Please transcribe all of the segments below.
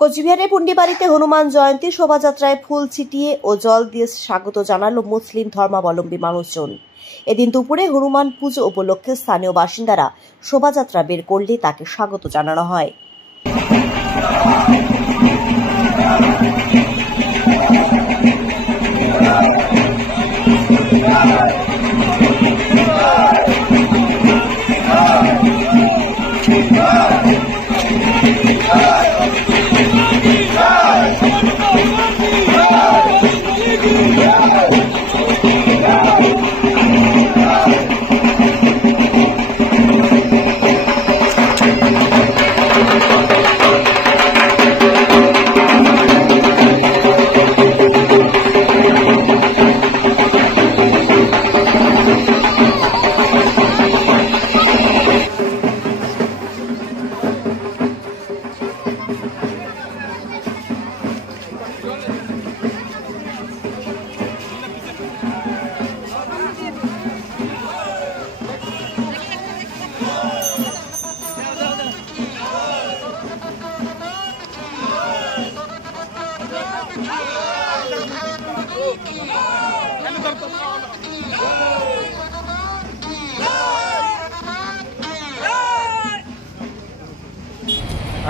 কোচবিহারের পুন্ডিবাড়িতে হনুমান জয়ন্তী শোভাযাত্রায় ফুল ছিটিয়ে ও জল দিয়ে স্বাগত জানালো মুসলিম ধর্মাবলম্বী মানুষজন। এদিন দুপুরে হনুমান পুজো উপলক্ষে স্থানীয় বাসিন্দারা শোভাযাত্রা বের করলে তাকে স্বাগত জানানো হয়।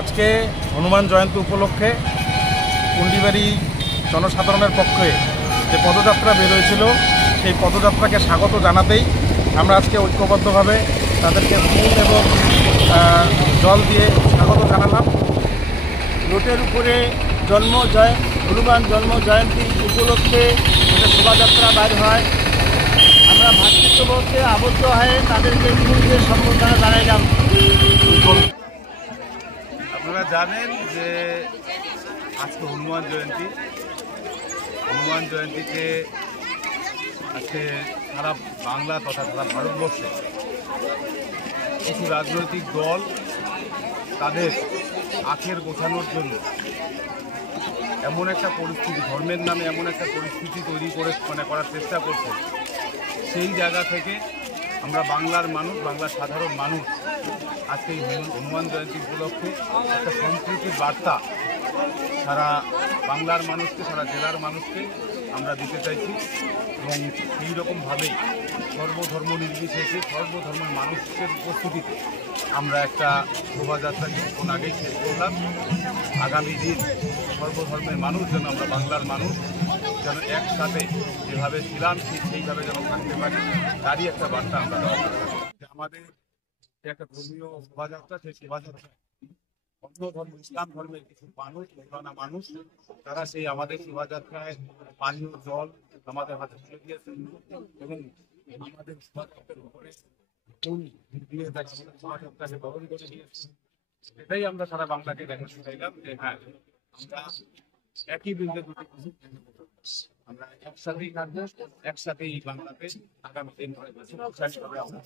আজকে হনুমান জয়ন্তী উপলক্ষে পুন্ডিবাড়ি জনসাধারণের পক্ষে যে পদযাত্রা বের হয়েছিল সেই পদযাত্রাকে স্বাগত জানাতেই আমরা আজকে ঐক্যবদ্ধভাবে তাদেরকে ফুল এবং জল দিয়ে স্বাগত জানালাম। রোডের উপরে হনুমান জন্ম জয়ন্তী উপলক্ষে একটা শোভাযাত্রা বাইর হয়। আমরা ভাতৃত্ববোধে আবদ্ধ হয়ে তাদেরকে ফুল দিয়ে সম্বর্ধনা জানাইলাম। আপনারা জানেন যে আজকে হনুমান জয়ন্তীতে আজকে সারা বাংলা তথা সারা ভারতবর্ষে কিছু রাজনৈতিক দল তাদের আখের গোছানোর জন্য এমন একটা পরিস্থিতি, ধর্মের নামে এমন একটা পরিস্থিতি তৈরি করার চেষ্টা করছে। সেই জায়গা থেকে আমরা বাংলার সাধারণ মানুষ আজকে এই হনুমান জয়ন্তী উপলক্ষে একটা সম্প্রীতির বার্তা সারা বাংলার মানুষকে, সারা জেলার মানুষকে আমরা দিতে চাইছি। এবং সেই রকমভাবেই সর্বধর্ম নির্বিশেষে সর্বধর্মের মানুষের উপস্থিতিতে আমরা একটা শোভাযাত্রা কিছুক্ষণ আগেই শেষ করলাম। আগামী দিন সর্বধর্মের মানুষ যেন, আমরা বাংলার মানুষ যেন একসাথে যেভাবে ছিলাম সেইভাবে যেন থাকতে পারি, তারই একটা বার্তা আমরা দেওয়া। আমাদের একটা ধর্মীয় শোভাযাত্রা, সেই শোভাযাত্রা অন্য ধর্ম, ইসলাম ধর্মের কিছু মানুষ তারা সেই আমাদের শোভাযাত্রায় পানীয় জল আমাদের হাতে তুলে দিয়েছেন এবং আমাদের শোভাযাত্রার উপরে ফুল দিয়ে শোভাযাত্রাকে বরণ করে দিয়েছে। এটাই আমরা সারা বাংলাকে দেখাতে চাইলাম যে হ্যাঁ, আমরা একই বৃন্দে দুটি আমরা একসাথেই থাকবো, একসাথেই বাংলাতে আগামী দিন ধরে আমরা